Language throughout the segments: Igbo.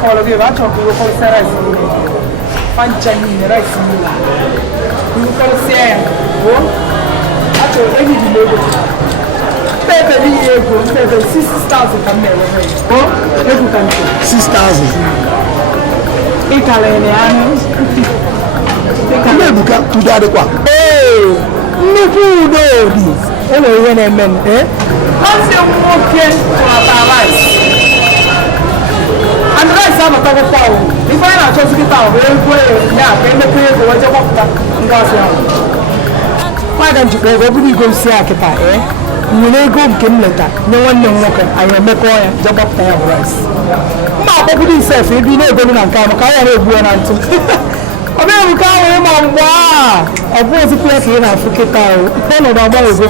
call of you, I talk to you for Sarah. Fanchani, rice. You call Sarah. I told any delivery. Pay 6,000 from there. Oh, every country. 6,000. Italian. Nebuka to the qua. Hey, Nibu, hello, when I meant, eh? Once you walk in for rice. And rice have a cup of power. If I not just get out, we'll go, yeah, then the prayer for what you want to go. Why don't you go? We go see a kipper, eh? You may go game later. No one knows what I am making a job of rice. My baby says, if you know, go and come, I have one until. I mean, we can't remember. I was a place in Africa. One of our boys.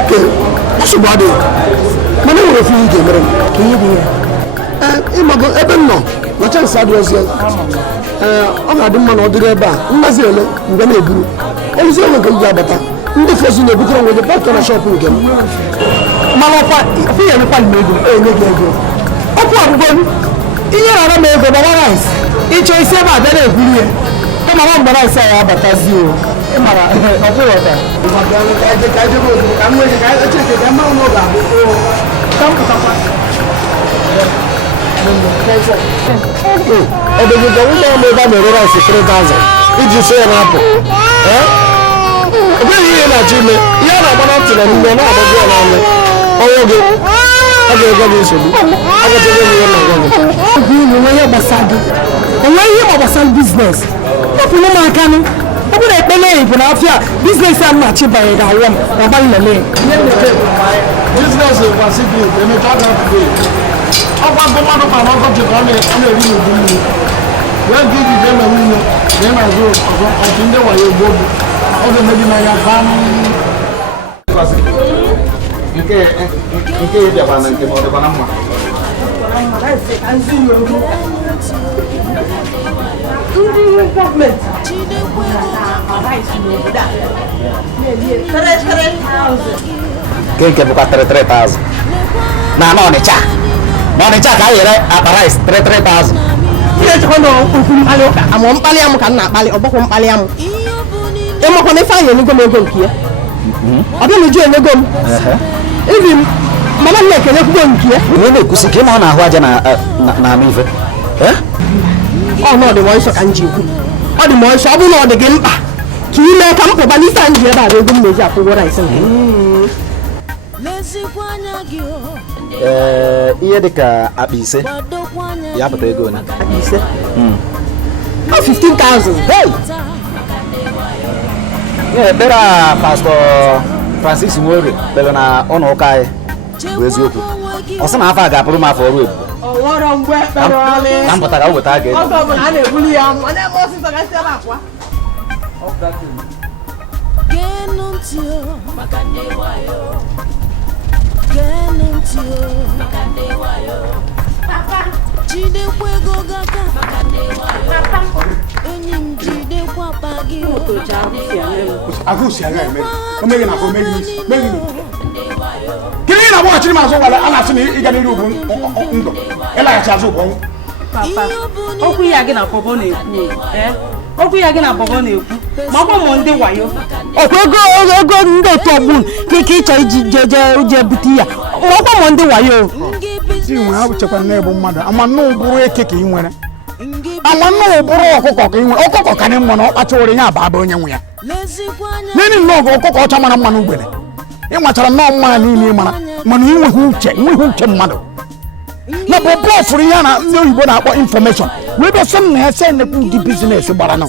Okay, what's your body? Many of you came in. Can you be here? Even no. What chance I was here? I'm not the man or the rebel. Mazelle, I'm going to do. And it's only going to be better. The first in the book with the back on a shopping game. Malafa, here the pan made it. Upon here I made the rice. Each I say about that. Come on, but I say about as you. I'm business. Business I'm not cheap by the one. Business was simply the method of the day. I want to go to the when did you them a window? Then I go, I think they were your board. Other maybe my family. Okay, the one and the Panama. I see you. Government. Quem quer buscar 3,000? Não, não, Necha. Não, Necha, cai, aparece 3,000. I'm on Paliam, cannot buy a book on Paliam. I'm not going to find any go here. I don't know you go. Even Madame Lake, I don't care. You know, because he came on a Wajana Namive. Oh, no, the voice of Angie. Oh, the voice of the game. You may come to Balistan here, I will measure for what I say. Here the car, Abise. You have to go now. Abise? 15,000. Hey! Yeah, better Pastor Francis Mori, Belona on Okai. Where's you? Also, I have a room for you. Oh, what on wet, I'm but I will target. I'm going to William, and I was in the na bobo furiana no yibo na akpo information we be some na send na di business gbara no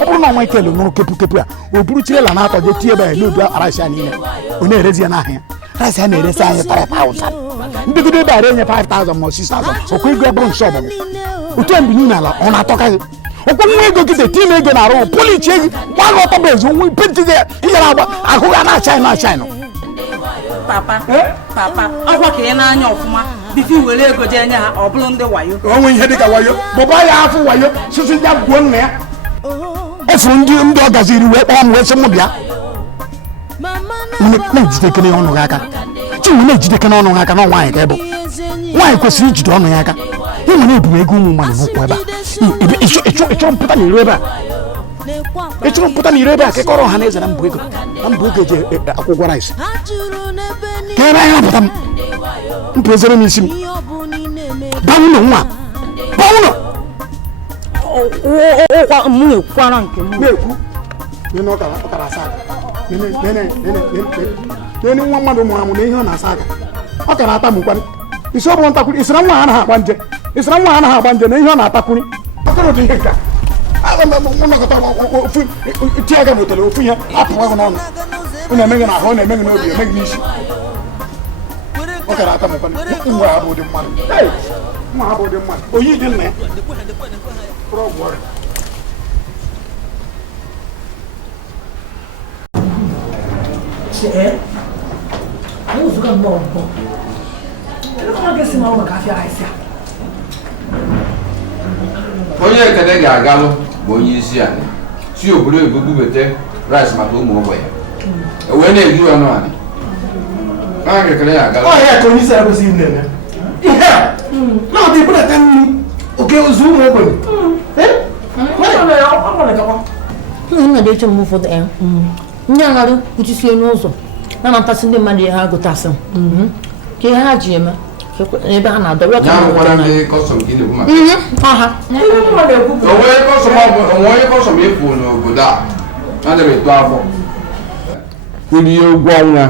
oburu na nwa kele no kepu a oburu chirela na atọ je tie ba no do arasha ni ne o na erezi na ahia arasha na erezi ahia 5,000 ndigude ba re nye 5,000 mo 6,000 o ko igwe buru shop mo o to mbi ni ala o na atoka o ko nwe ego kite team ego na ro police egi wa lo to bezo nwe penti de iyara agba akụga na china Papa, Papa, akwa ka na anya ofuma bifi were ego je anya ha obulu ndi wayo. Onwe ihe dịka wayo, baba ya afu wayo, sisi ja gwo nne ya. Efu ndị ọgaziri wee kpọọ m wee sị m bịa. Na ejide kene ọnụ aka. Chi na ejide kene ọnụ aka na nwaanyị ka ebo. Why kwesịrị ijide ọnụ ya aka? Ị nwere ebu ego ụmụ mmadụ n'ụkwụ ebe a. Ịchọrọ mpụta n'ire ebe a. Ịchọrọ mpụta n'ire ebe a ka ịkọrọ ọha na eze na mbụ ego. Na mbụ ego eji akwụkwọ rice. Ka ebe anyị hapụta m. Mpụ ezere m isi m. Banwụnọ nwa. Banwụnọ. Mụ ekwara nke m. Na-ekwu. Nene ọkara asa aka. Nene nwa mmadụ mụrụ amụ na ihe ọ na-asa aka. Ọ kara ata m nkwanụ. Isi ọ bụ ntakwuri. Isira nwa anaghị agba nje. Isira nwa anaghị agba nje na ihe ọ na-atakwuri. Ọ kara ụdị ihe nka. Nnọkọta ofu tie aga motere ofu ihe apụwa gị n'ọnụ. Ọ na-eme gị n'ahụ, ọ na-eme gị n'obi, eme gị n'isi. Ọ kara ata m nkwanụ. Nwa ha bụ ụdị mmadụ. Nwa ha bụ ụdị mmadụ. Oyi dị nna ya. Onye ekene ga-agalụ bụ onye isi anyị si obodo Igbo bubete rice maka ụmụ ogbenye wee na-eri ọnụ anyị. Onye ekene ga-agalụ. Ọ ya ka onye isi ekwesịghị nne ihe a na-ọdị ibudata nri oke ozu ụmụ ogbenye. Nna dị eche m ụfọdụ ndị agharị kwuchisie n'ụzọ na-amatasị ndị mmadụ ihe ha gotasị ka ihe ha ji eme ebe ha na-adọrọ Ya nwekwara ndị kọstọm ka ị na-ekwu maka. Onwe kọstọm ịpụ n'obodo a anaghị eto afọ. Kwulie ụgwọ ọnwa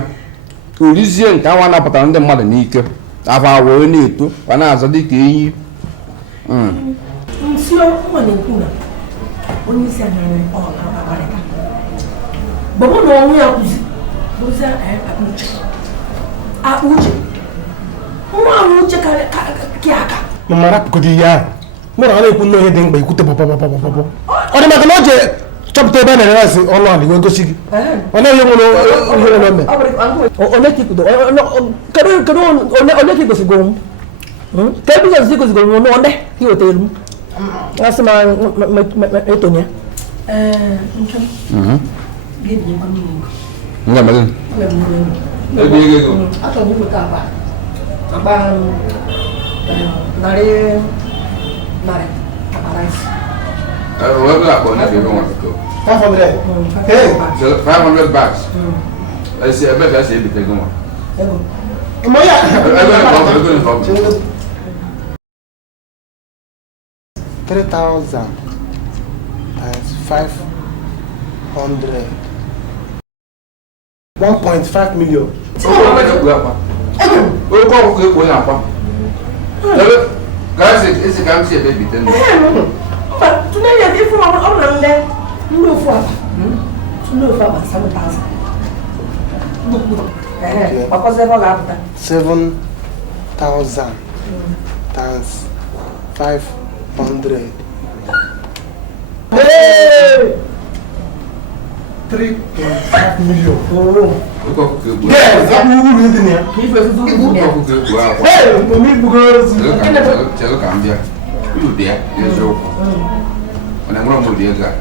orizie nke awa napụtara ndị mmadụ n'ike afọ wee na-eto wa na-azọ dịka enyi. Onye isi anyị akparịta bọbụ na ọnwụ ya kwụzi bụzi akpa uche nwa ahụ uche ka aka ma rapụgodo ihe ahụ mụrụ ọ na-ekwu nne ihe dị mkpa ikwute bọbọbọbọbọ ọ dị maka na o je chọpụta ebe a na-ere asị ọnụ ala wee gosi gị ọ na-enye nwere ihe ome onye ka igosigo m ka ebe ụzọ igosigo m n'onde ka iwetara m asị ma etonye $500 bucks. I say, I bet that's everything going. 3,000 times 500 1.5 million. Guys, it's a gamsi baby. Today, if you are on there, no for 7,000. Because they have 7,000 times 500. Hey! 3.5 million. Yes, I'm moving in here. Hey, for me, because tell Gambia, you there, yes, and I'm going to do that.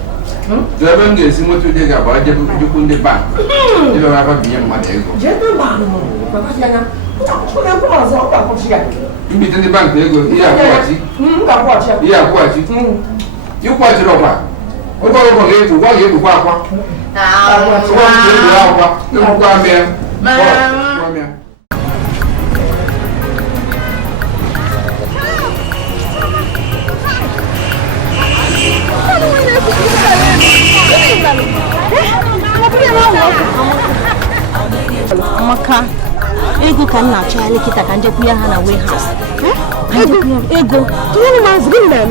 The event is similar to the Gabba, you put the bank. You don't have a being my ego. Gentleman, you meet in the bank, they go here, watch it. You watch it over. We're going to go to what you walk. Amaka, ego ka nna achọ ya lekịta ka njekwu ya ha na warehouse. Ego, you must give them.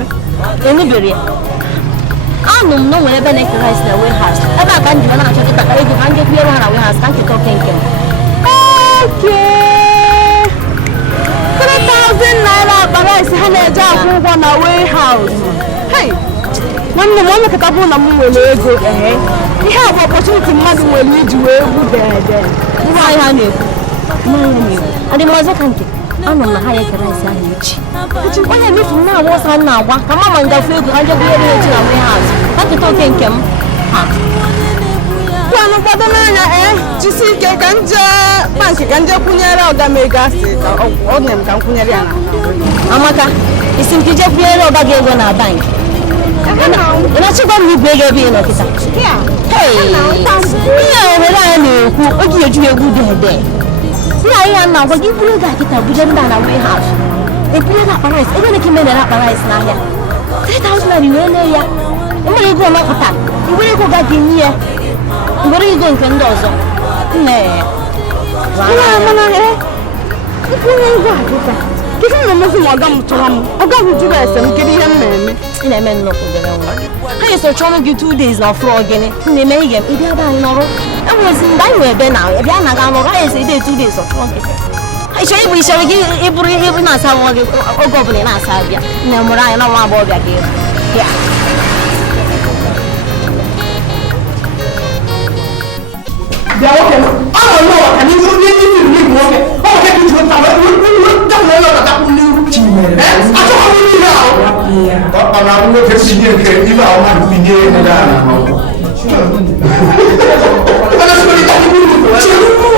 enubere ya. Anụ m na nwere ebe na-eke rice na warehouse. Ebe a ka njikọ na-achọ kịta ka ego ka njekwu ya ha na warehouse ka nketa oke nke m. Okay. 3,000 naira akpa rice ha na-eje akwụ ụgwọ na warehouse. Hey, nwanne m onye kata bụ na m nwere ego ihe a bụ opportunity mmadụ nwere iji wee egwu dede. Ngwa anyị ha na-ekwu. Adị m ọzọ ka nke anọ m na ha ya eke rice ahụ echi. Echi onye emefu m na-agba ọsọ m na-agba ka mama ngafe ego ka njekwu ya echi na warehouse ka nketa oke nke m. Ngwanu kwado n'anya jisi ike ka nje banki ka nje kwunyere ọga m ego asị ka ọ nne m ka m kwunyere ya na Amaka, isi m ka ije kwunyere ọba gị ego na banki. Ị na-achịkwa m igwe ego ebe ị nọ kịta? Ihe ohere anyị na-ekwu oge eju egwu dị ebe. Nna anyị na agwa gị buru ego akịta buje ndị a na warehouse. Ebunye na akpa rice, ebe na-eke mere akpa rice n'ahịa. 3,000 naira wee lee ya. Enwere ego ọmapụta, iwere ego ga gị nye ya. Mgbere ego nke ndị ọzọ. Nne nkwụnye ego akịta kịta na-emezi ma ọga m tụrụ m ọga m jụrụ ese m kedu ihe m na-eme ị na-eme nnukwu gere nwa. Ha yi socha ọnụ gị 2 days na ọfụrụ ọgịnị. Na-eme ihe m ịbịa ebe anyị nọrọ. Enwezi mgbe anyị nwe ebe na ebe a na-aga nọrọ ha esi ide 2 days ọfụrụ ọgịnị. Ịchọrọ ịbụ ichere gị ịbụrụ ihe ị na-asa nwa gị oge ọbụla ị na-asa abịa. Nne mụrụ anyị na nwa agbọghọbịa gị bịa. Ya oke no. Ano no kan ni ni mo ke. O ke ki ju ta wa ta mo yo ta ku ni chi mere. A to ko ni na o. Ba na mo ke si ni ke ni ba o ma ku ni na da na. Ba na so ni ta ku ni ko.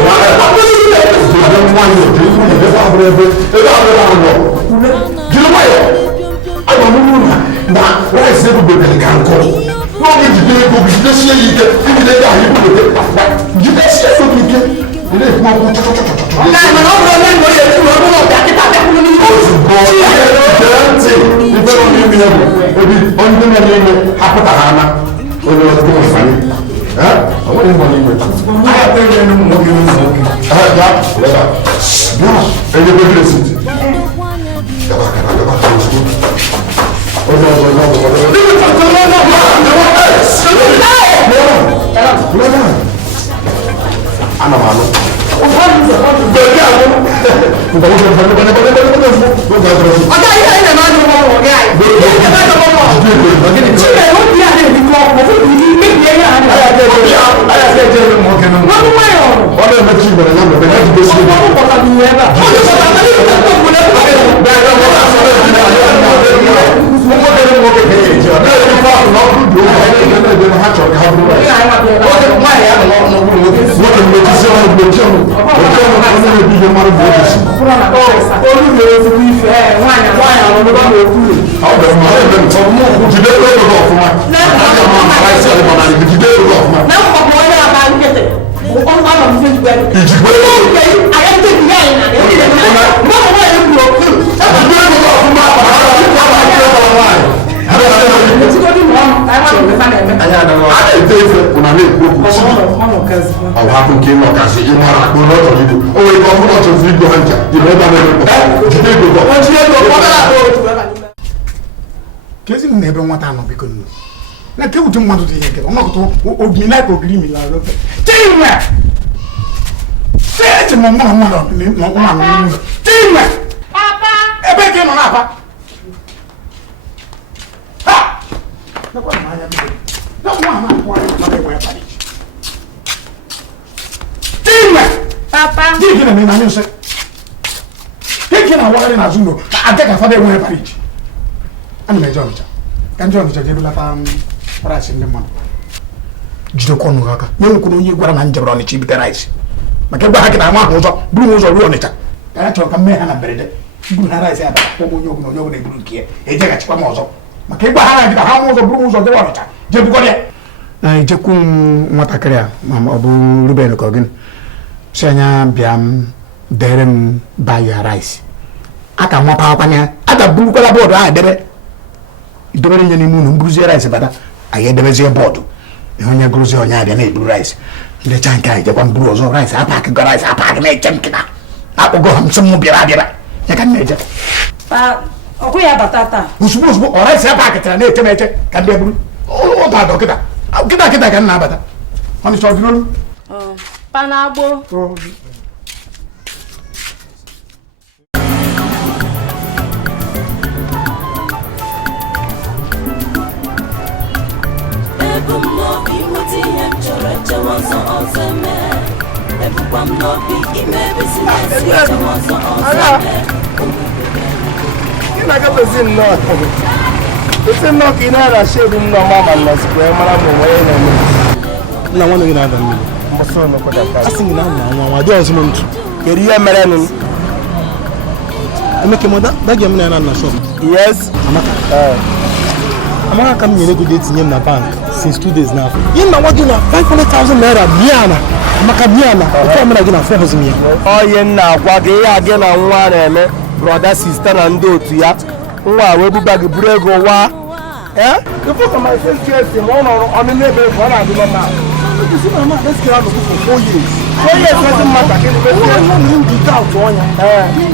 Wa ba ko ni na. Ba mo wa ni o. Ba ba ba ba. E ba ba ba ba. Ji lo ma yo. Ai ba mo mu na. Na wa se bu be be kan ko. Wọ́n ní ìdílé gbogbo ìdílé sí èyí jẹ́ ìdílé dà yìí kò lè ìdílé sí èyí kò lè jẹ́ ìdílé ìfún ọkùnrin tọ́tọ́tọ́tọ́. Ọ̀gá ìmọ̀ náà wọ́n lé ìmọ̀ yẹn fún ọdún ọ̀gá kíkà tẹ́kùn ní ìlú. Oṣù bọ̀ ìjẹ́ntì ìfẹ́ wọn ní ìlú ẹ̀bùn ebi ọdún náà ní ìlú apẹ̀tà hànà olú ọdún wọn sáré. Àwọn ìmọ̀ ní ìlú ẹ̀bùn. Ayọ̀tẹ̀ yẹn ní mọ̀ kí wọ́n sọ̀rọ̀. Ẹ̀yẹ bẹ́ẹ̀ bí ẹ̀sìn. Ana malo. Kezi ni ebe nwata anọ biko nnu. Na ke wutu mmadụ dị ihe nke ọnọkọtọ ogiri na ka ogiri mi la lofe. Tinwe. Seti mo mo no. Tinwe. Papa. Ebe ke no na pa. Ha. Na kwa ma ya bi. Na kwa ma kwa na be kwa pa. Tinwe. Papa. Di ke na na nyo se. Ke na wa na zuno. Ade ka fa be kwa pa. Ani me John cha. Kan John cha jebula tam price ndi man. Jido ko nu aka. Nyen ko no yi gwara na njebro ni chi bita rice. Maka gba hakita ma ho so, buru zo ru oni cha. Kana cho ka me ha na berede. Buru ha rice aba. Ko mo nyogo no na buru kie. E je ka chikwa mo zo. Maka gba ha hakita ha mo zo buru zo de wa cha. Je bu ko de. Je ku nwata kria mama obu Ruben ko gin. Senya biam derem buy your rice. Aka mo pa pa nya. Ata buru ko la board ha debe. Idobere nye ni mu no mbruzi rice bata aye debe ze board e honya gruzi honya de na ibru rice ile chanka ide kwa mbru ozo rice apak go rice apak na chemkina apogo hamsum bira ya kan neje pa oku ya batata usbu o rice apak tara na etemeche kan de bru o ta do kita kan na bata oni so gino pa na agbo na nwanne gị na-ada mmiri. Asị gị na nwa dị ọzọ m ntụ. Kedu ihe mere nụ? Emeke m dagi m na na shop. Yes. Amaka ka m nyere ego dị etinye m na bank since 2 days now. Ihe na nwa gị na 500,000 naira biana. Amaka biana. Oke amara gị na 4,000 ya. Onye nna akwa gị ihe a gị na nwa na-eme brother sister na ndị otu ya. Nwa wee buba gị buru ego wa. Before for my first year, I'm on the level of 100 now. You see, my let's get out of for 4 years. 4 years doesn't matter. I'm going to out on you.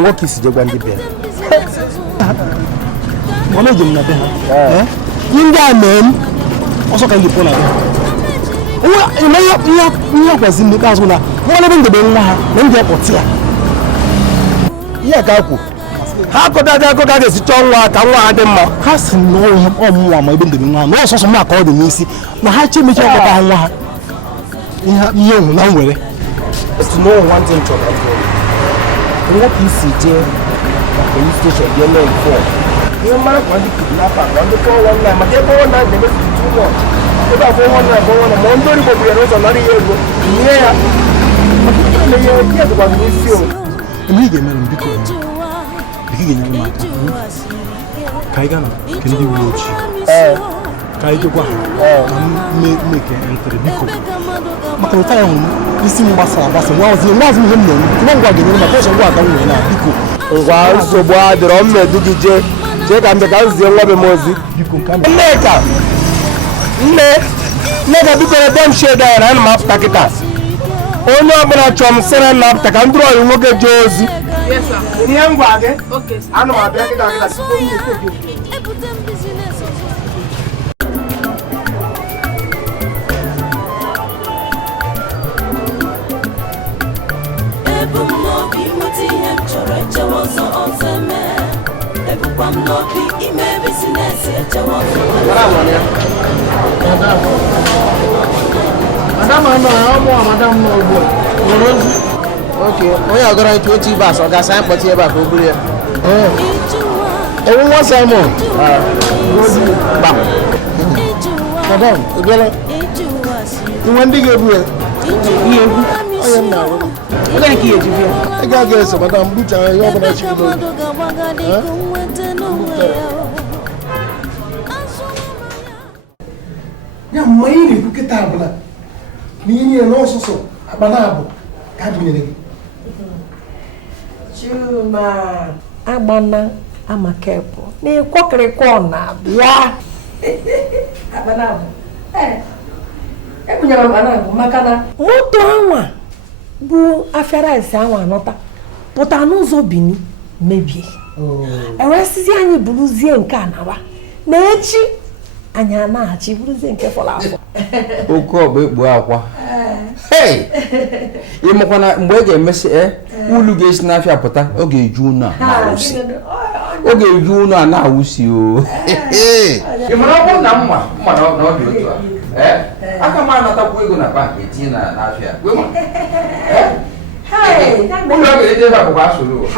What kiss the one dip? One of them, you got men also can depend on them. You was in the class when one of them, the Benga, then get what's here. Yeah, Gaku. How could I go to the strong water? Has no one my building. No, so much called the Missy. No, how to make your you have young, no way. It's to know one thing to what you see there, the police station, you're not informed. You might want to kidnap her, want to call one night, but they're going on, they must be too much. If I go on, I go on, I'm wondering what we are also not here. Yeah, but you're here to what we feel. Immediately, because Kaigana, can you watch? Kaigua, make enter Nico. Makota, this is Massa, was him, no one getting my person. What I'm doing now, Nico. While so bad, the Rom, DJ, Jake and the guys, the Lobby Mosey, you can come later. Later, because of them share there and map packets. Oh, no, but I'm from Sarah Lap, the control, you look at Josie. Yes, sir. The young wagon? Okay. I know I'm back at the Okay, we are going to achieve us. I got some but here back over here. Oh, what's Simon? Madam, you want to get here? I am now. Thank you. I got guess, Madam Bucha, you're going to ya maini kukitabla nini enoso so abanabo kabinere Chuma agbana amakepo ni kwokirikwo na bia abanabo ekunyara abanabo makana moto anwa bu afara ese anwa anota pụta n'ụzọ bini mebie ewesizi anyị buruzie nke anaba na echi anya na-achị buruzie nke fọrọ afọ oke ọgba ekpu akwa ịmakwana mgbe ị ga-emesi ulu ga-esi n'afịa pụta ọ ga-eju unu a na-awụsi ọ ga-eju unu a na-awụsi o ị mara ọ bụrụ na mma na ọ dị otu a aka m anatakwu ego na bank etinye n'afịa ụlọ ọ ga-ede ebe akwụkwọ asụrụ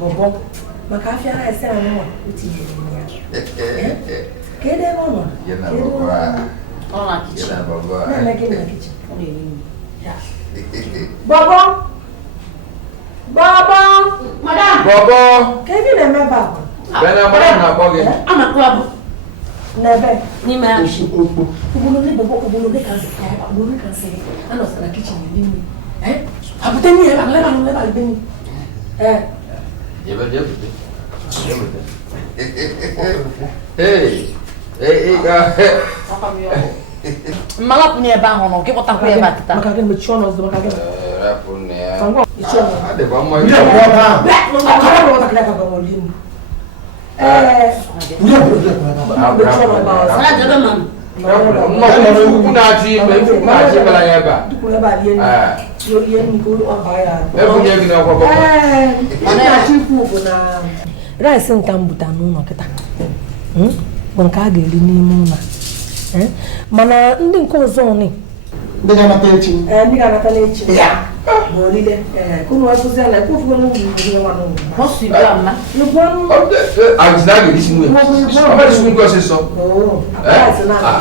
Bobo, makafia na ese anwa utinye ya. Kede bono. Yena bobo. Ona kitchen. Yena bobo. Na na kitchen. Ona yini. Ya. Bobo. Bobo. Madam. Bobo. Kevin na me ba. Bena madam na boge. Ama club. Nebe. Ni ma action. Ubulo le bobo, ubulo le kan se. Ubulo kan se. Ana sa na kitchen ni ni. Abuteni e ba le ba le ni. Malapu ni eba hono, ke botan ko eba kita. Makage me chono zo makage. Rapu ne. Sango, ichono. Ade ba mo. Akara ko takle ka ba molini. Sala jodo mam. Mo na ji, me na ji bala ya ba. Ku ba lieni. Yo lieni ko o ba ya. E bu ye gina ko ba. Mana ya chifu bu na. Rice ntambuta n'ụlọ kịta. Bụ nke a ga-eri n'ime ụlọ. Mana ndị nke ọzọ ni. Ndị ga-anata echi. Ndị ga-anata n'echi. Ya. bolile kuno wafuza la kufuga no ngizwe wana no Posso ir lá, mas no bom a cidade disse muito mas isso não gosta só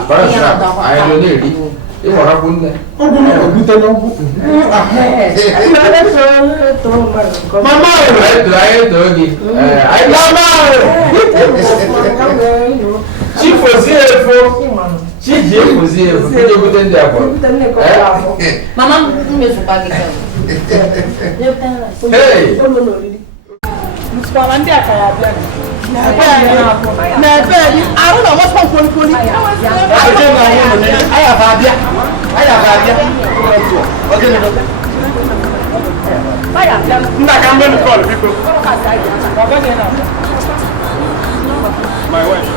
para já aí eu nem e fora com né Ogun buta no bu. Mama aí dogi aí mama se fosse se je fosse eu vou entender agora mamãe não me faz pagar aqui. Eu tenho. Hey Mutwala ndi akaya bia na bedi aru na what's pon pon Aya babia. Okay. nda ka mbenu call biko my wife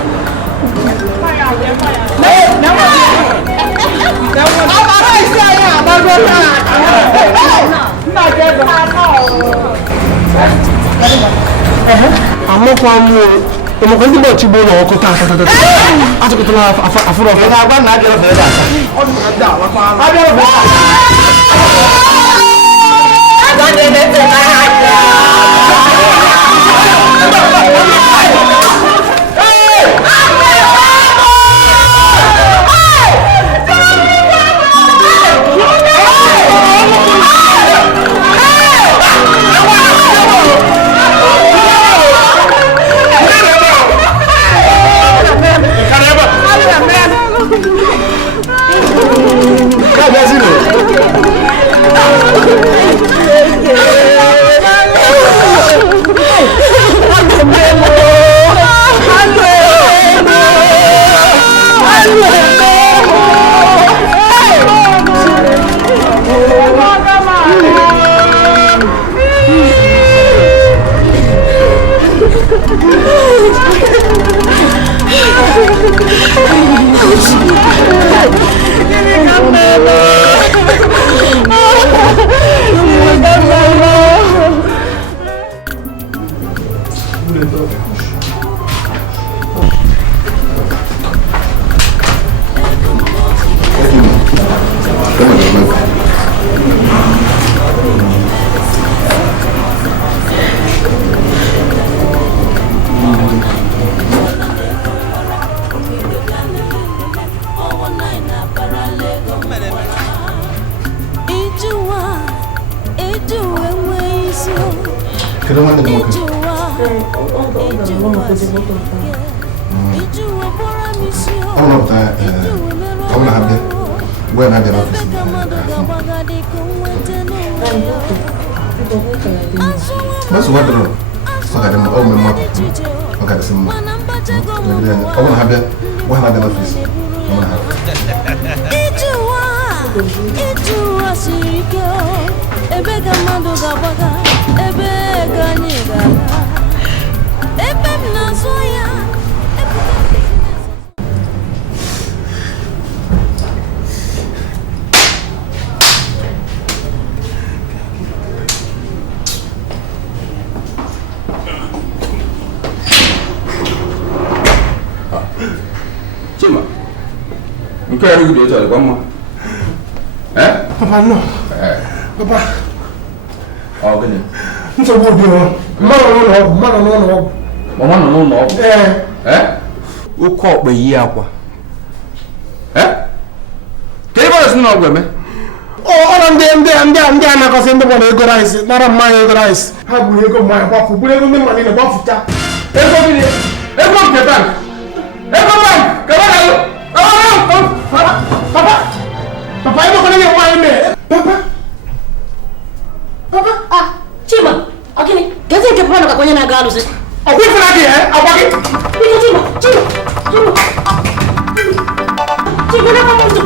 Papa no. Papa. Oh gini. Nso bo bi o. Mama no. Uko okpe yi akwa. Ke ba so no gweme. Ọ̀rọ̀ ndị anakọsị ndị gbọrọ ego rice nara mmanya ego rice ha gburu ego mmanya gbafu gburu ego ndị mmadụ na-agbafucha Ego gini. Ego nke bank. Ego bank. Papa ego kọ́ni yẹ wáyé mẹ́. Papa, Chima, okay, kazi yake pano kakonya na galo sasa. Ọ̀gbìn fúnra kì ẹ́ àwọ̀kì. Chima na kama mtu.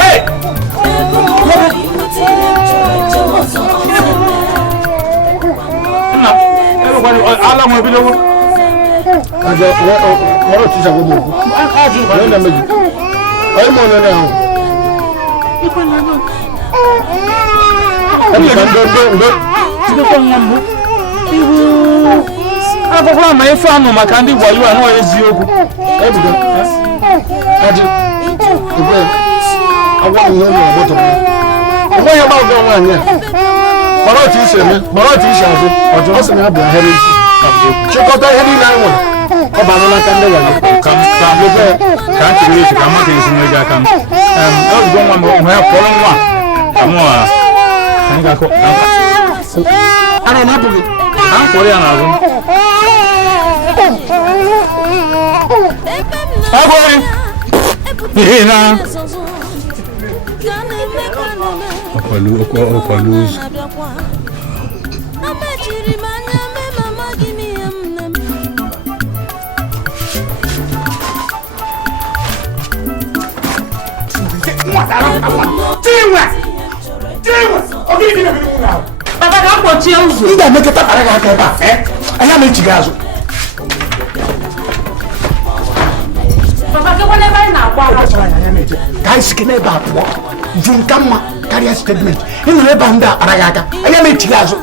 Hey! Ala mo bilowo. Ajo ọ̀rọ̀ ti ṣàgbọ́gbọ́. Ọ̀rọ̀ ìdá méjì. Ọ̀rọ̀ mọ̀ ọ̀nà ẹ̀hún. Ẹ̀mí kan dọ́. Ibu akwụkwọ ma ife anụ maka ndị Igbo iwe anụ eziokwu ebido kaji ebe agwa ihe na ọgbọtọ onwe ya gba ụgwọ nwaanyị a gbara otu isi eme gbara otu isi azụ ọjọọ sị na ya bịa here isi chịkọta ihe niile anyị nwere ọ bara n'aka ndị ya ka m chere echi ka mmadụ esi nwe gị aka m ozugbo nwa m ya kpọrọ nwa ka mụ anyị ga-akụ ana na-apụ gị ka m kpọrọ ya n'azụ abụghị ihe na ọkwalụ ụzọ ị ga-emekọta kpara gị aka ebe a anya ma echi gị azụ ka anyị sike n'ebe a pụọ ju nka mma karịa statement ị nọrọ ebe a ndị a kpara gị aka anya ma echi gị azụ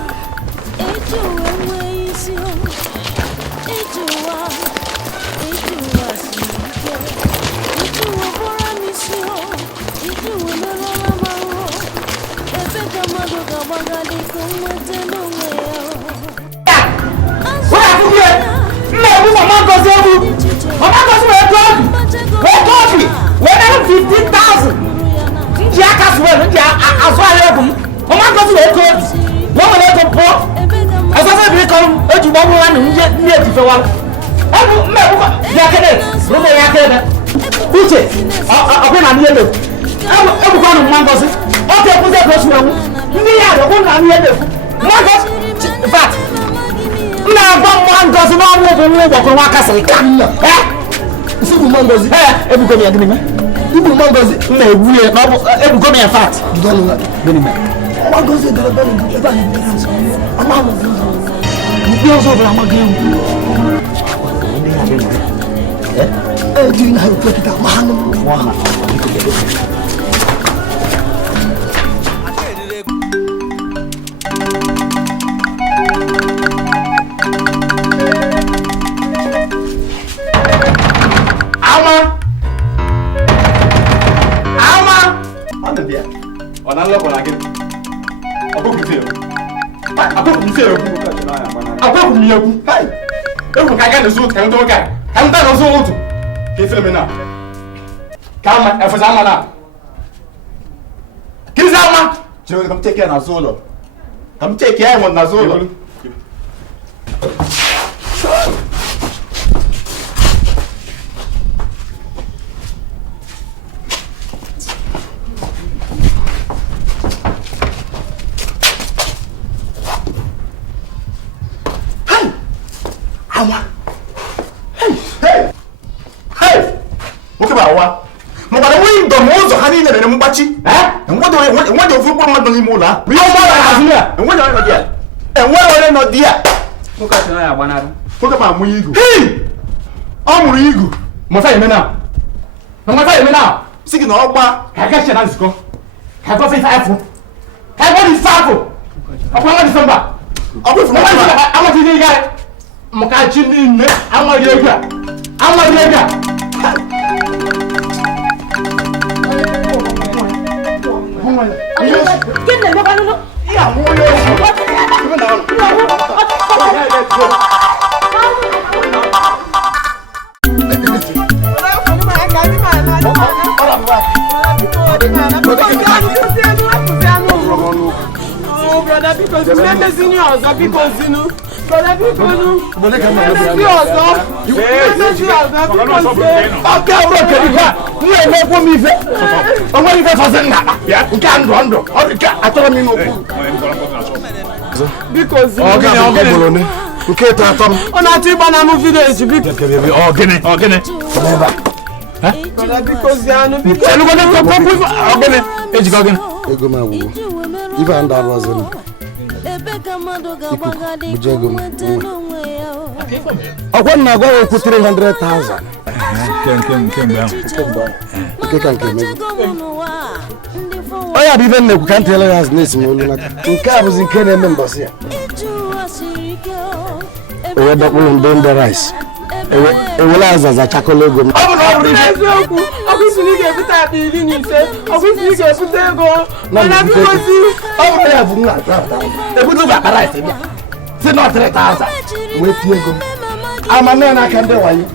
Come take care of Zolo. Come take care of Nazolo. Hey! Awa! Hey! Hey! Hey! Look about what? Mọ̀gbàdà wọ́n yìí dọ̀mọ́ ọ̀zọ̀ ha nílẹ̀ rẹ̀ mú gbáchí. Ẹ̀wọ́n jẹ́ òfin pọ́ mọ́tò ní mú la. Bí ó mọ́ ọ̀rọ̀ àfihàn à. Ẹ̀wọ́n jẹ́ ọ̀rẹ́ nọ díẹ̀. Ẹ̀wọ́n ọ̀rẹ́ nọ díẹ̀. Mo ká sinú àyà gbanára. Mo kẹ́ máa mú igu. Ọ mụrụ igu. Mọ̀fá yìí mẹ́nà. Mọ̀fá yìí mẹ́nà. Sị gị na ọ gba. Kàkẹ́ ṣẹ̀ náà nzukọ. Kàkọ́ fi fáfù. Kàkọ́ di fáfù. Ọ̀pọ̀ ọmọ Dísẹ́mbà. Ọ̀pọ̀ ìfúnná wà. Àwọn ti di igá rẹ̀. Mọ̀ká chi ní ilé. Àwọn ọdún egwu à. Àwọn ọdún egwu à. Gini ne ba nunu? Iya, mo yo. Brother, because you never seen yours, because you know. Brother, because you never see yours, you never see yours, because okay, you ain't for me. I'm going to fasten that. Yeah, you can't run. I told me no. Because okay. Okay, Tatum. On a table, I'm a video. You be okay. Huh? Because you are not. Okay. Even that wasn't. I want to go with 300,000. Oh, yeah, even you can't tell us this. You can't was in Kenya members here. we double on the rice. E will as chocolate go. Say not 3,000. Wait here go. I'm a man I can do one.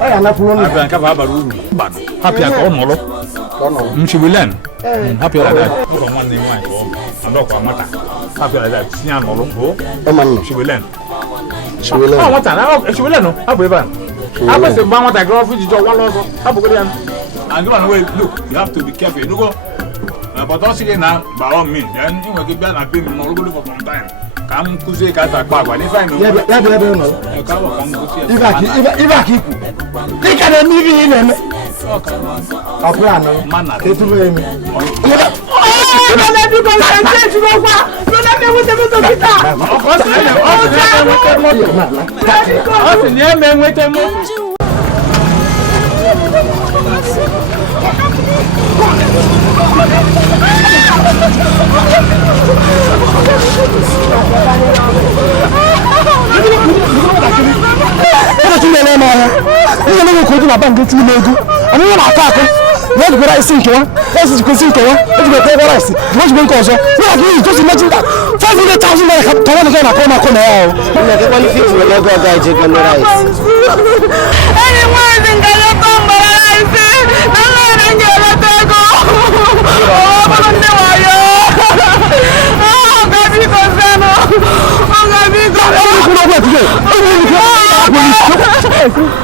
I am not one. I can have a room. But happy at home. She will learn. Happy like that. One name might go. I'm not for matter. Happy like that. She will learn. She will learn. Oh, what time? She will learn. How about I was a man with a girl which is one also. How about and go away. Look, you have to be careful. You go. But don't see now, by all means, then you will get back and pay more for some time. Come to say, Cat, if I know, if I keep they can leave in him. A plan, man, they do me.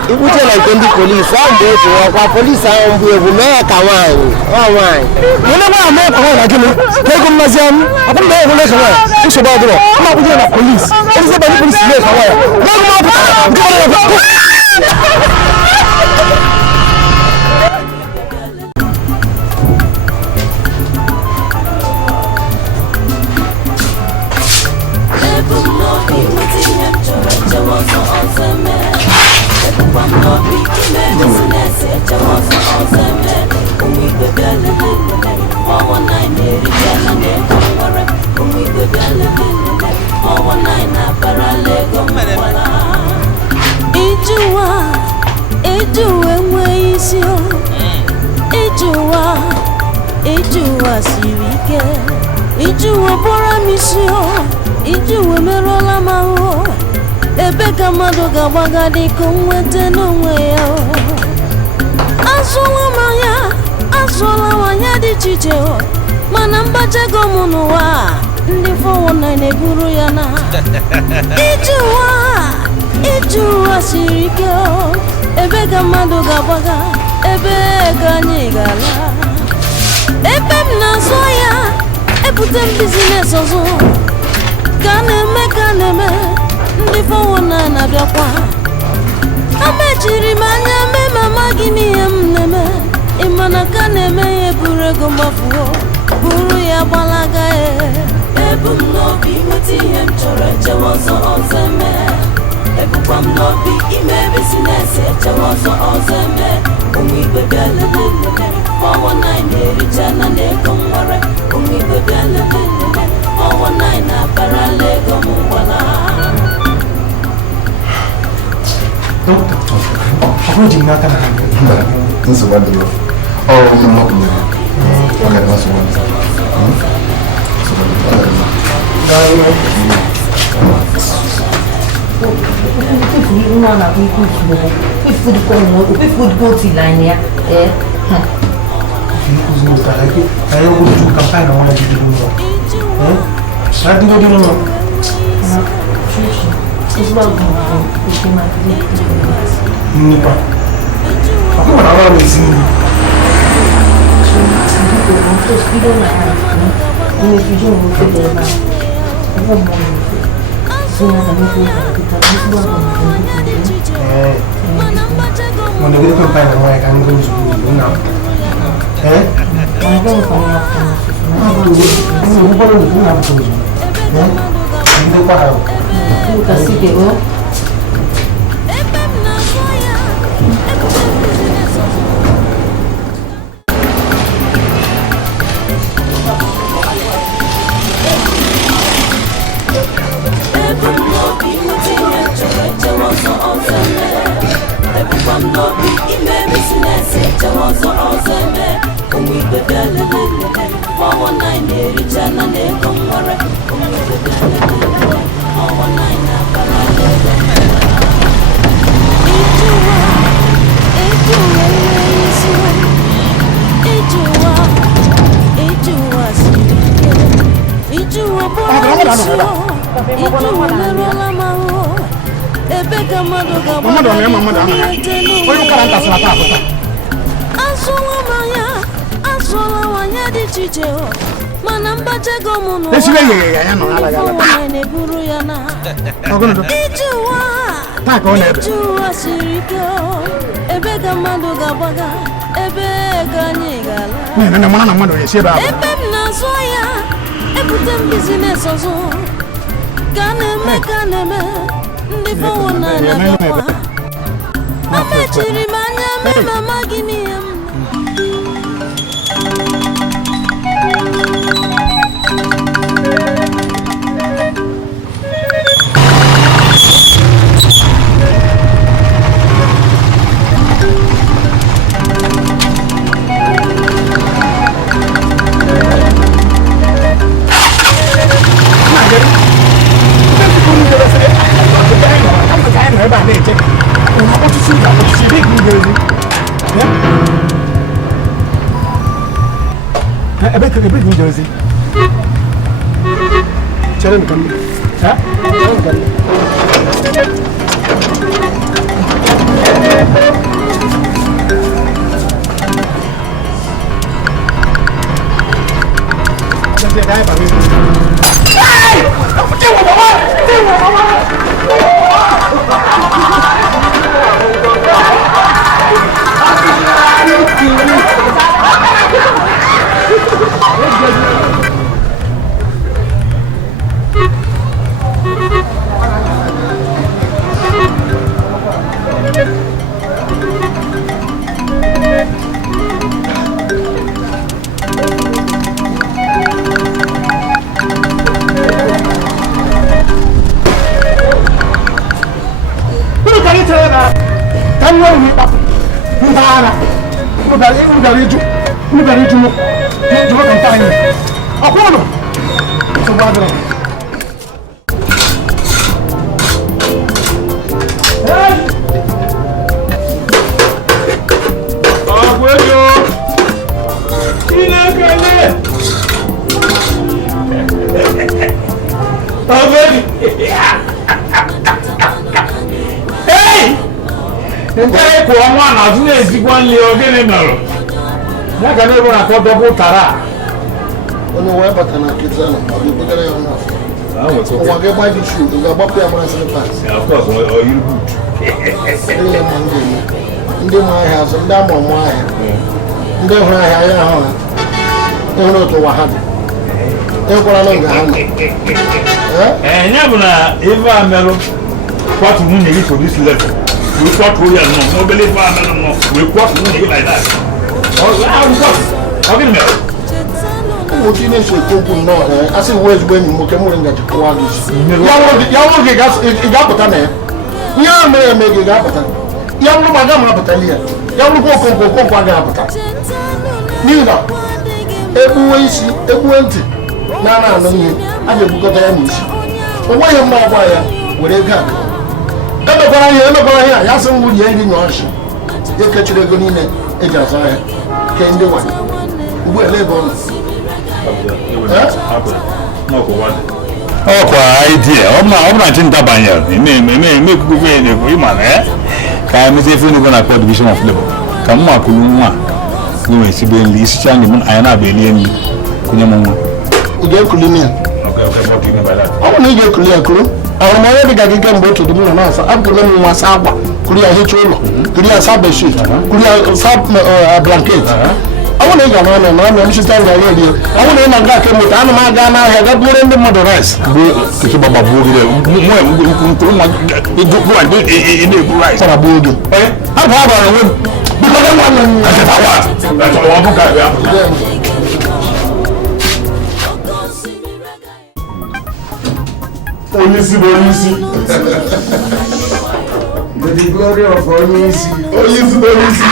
If we tell like the police, I'm there to walk. Police are on the America wine. Oh, wine. Whenever I'm out, take on my son. I don't know who it's about. I'm not with the police. It's about the police. Ijuwa sirike, Ijuwa bora misio, Ijuwa merola maho, ebe kamado gawaga di kumwete nungwe yao. Asola wanya di chicheo, manambache gomunuwa, ndi 419 eburu yana. Ijuwa sirike, ebe kamado gawaga, ebe kanyigala. Ebem na soya, ebutem business ozo. Kaneme, ndi 419 na biakwa. Amechiri manya me mama gini neme. Imana kaneme burego mafuo, buru ya balaga Ebum no bi meti hem chore chewozo ozeme. Ebupam no bi ime business chewozo ozeme. Umi bebele lele. 419 Richana Nego Mware, Umi Bebele, 419 Paralego Mwala. Aku jingga kan ada. Ini sebuah dulu. Oh, nama punya. Pakai nama sebuah. Saya udah juga kan orang di dulu. Saya di dulu. Ini pak. Aku mana orang di sini? Mana kita sampai orang yang kan guru suku enam. Mana kita sampai apa? Ini bukan itu enam tu. Ini apa? Itu kasih dia. The glory of Onisi. Onisi.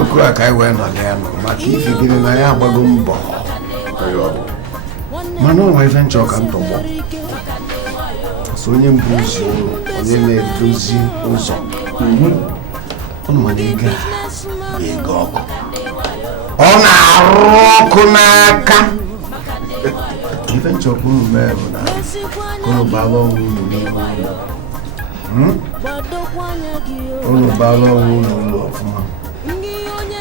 oku a ka anyị wee nọdụ ya nọ maka ife gịnị na ya agbago mbọ mana onwe ife nchọ ka ntọgbọ so onye mbụ ụzọ ụlọ onye na-edozi ụzọ ụnụ mana ego a bụ ego ọkụ ọ na-arụ ọkụ n'aka ife nchọkwa unu mee bụ na unu baala onwe unu n'ime ụlọ unu baala onwe unu ụlọ ọfụma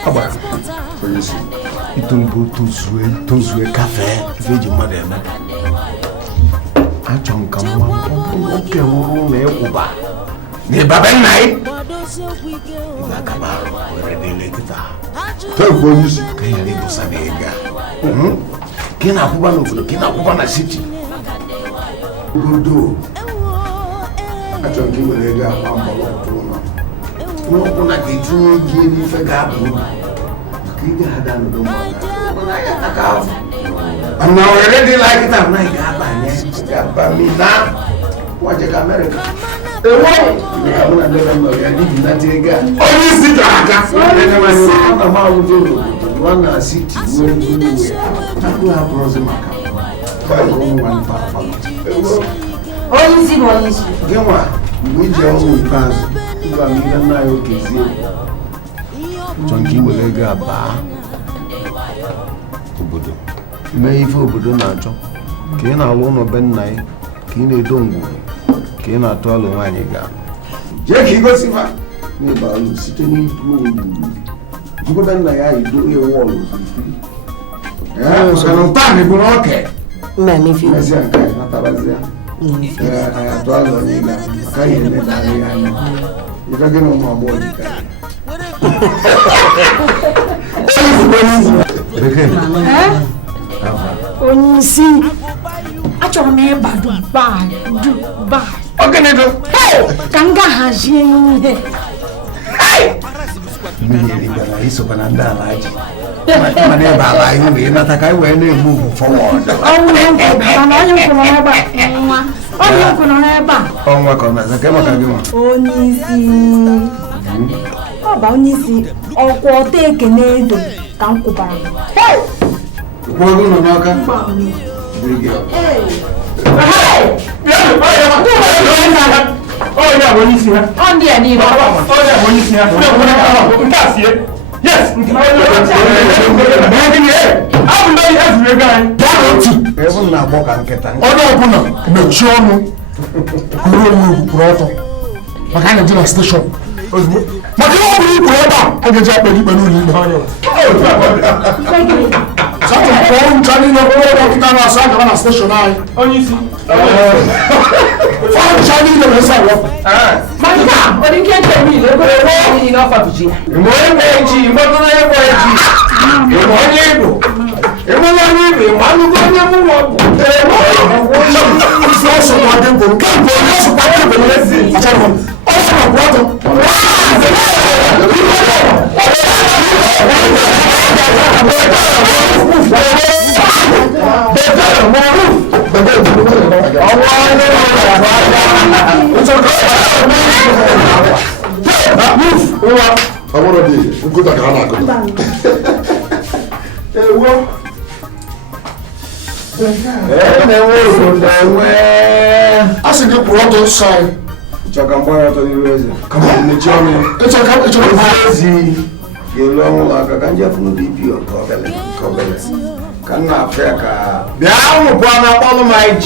agbara itoligo tozue kafee ife eji mmadụ eme achọ nka mma oke nwụrụ na ịkwụba na ịbabe nna ị ga-akaba were dele kịta tekwa onye isi ka ya na-ebusa na ịga ka ị na-akwụba n'obodo ka ị na-akwụba na siti obodo achọrọ ka ị were ego akwa mgbọrọtụ n'ụkwụ na ka etinye ego n'ife ga-abụ maka ị ga-ada n'udo na were dị like it and like abanye gabamina wajeka America ewo ya muna ndebe no ya di na tega only sit aka na ma wujo wana city we aku ha proze maka ka ko wan pa pa only sit only genwa we je o ipas ngwa mi na yo kezie chonki wele ga ba obodo mee ife obodo na-achọ ka ị na-alụ ụlọ be nna ya ka ị na-edo ngwuru ka ị na-atụ alụ nwaanyị ga jee ka igosifa n'ịba alụ site n'ibu ogburu nkwebe nna ya ido ewu ọlụ mezi nke anyị natabazia anyị atụ alụ onye ga maka ihe na-edarị ya anya ife gị na ụmụ agbọghọ dịka onye isi achọrọ m ịba Dubai ka m ga-ahazie ihe mmiri eribara isokwa na ndị ala ji mana ebe ala anyị wee nata ka anyị wee na-egbu ugwu fọwọd ọnwa ka ọ na-aza ka maka gị nwa onye isi ọba onye isi ọkwa ọta ekene edo ka m kwụbara kwụrụ nọ n'aka ebe na-agbọ ka nkịta onye ọbụla mechie ọnụ kwuru onwe kwuru ọtọ maka a na-eje na steshọn ozugbo maka ihe ọ bụrụ ikwu ebe a ga-eji akpere ikpe n'ụlọ ikpe anya ọrụ ncha niile ọrụ ọkụta na-asa agaba na steshọn anyị onye isi ọrụ ncha niile na-esa agwa a sị gị kwụrụ ọtọ nsọ anyị chọka mgbara ọtọ n'iru eze mechie ọnụ ezi ga-elu ọnwụlọ aka ka nje funu dp nke obele ka m na-afụ ya ka bịa nwụpụa na akpọlụ m ig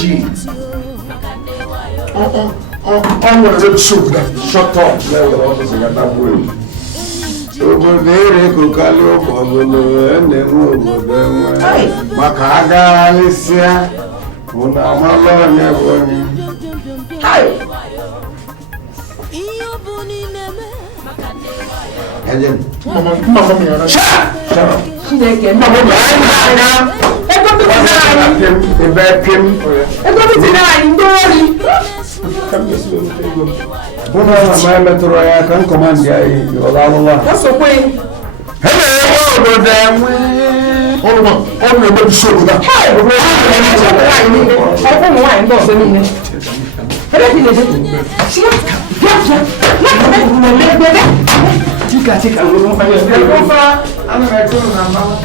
obodo ere kokali ụkọgolo na-enwe obodo enwe maka agagharịsịa bụ na amalụ onye bụ onye bụna ma emetụrụ ya ka nkọmandị anyị ọla alụla obodo enwe ọrụ na-emebisi obodo a ka ce ka zo mun fara ko fa ana mai tunu na mama